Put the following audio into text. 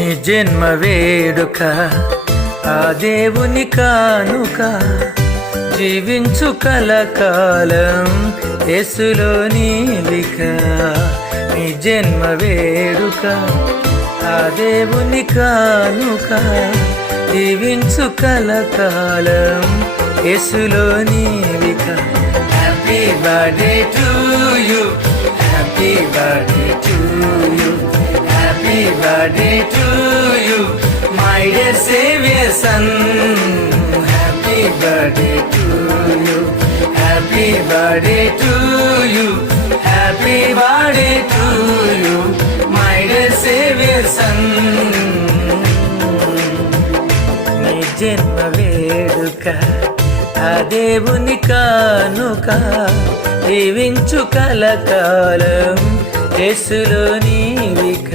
నీ జన్మ వేడుక ఆ దేవుని కానుక, జీవించు కలకాలం యేసులో నీవిక. నీ జన్మ వేడుక ఆ దేవుని కానుక, జీవించు కలకాలం యేసులో నీవిక. Happy birthday to you, happy birthday to you, happy birthday to you my dear saviour son. Happy birthday to you, happy birthday to you, happy birthday to you my dear saviour son. నీ జన్మ వేడుక ఆ దేవుని కానుక, జీవించు కలకాలం యేసులో నీవిక.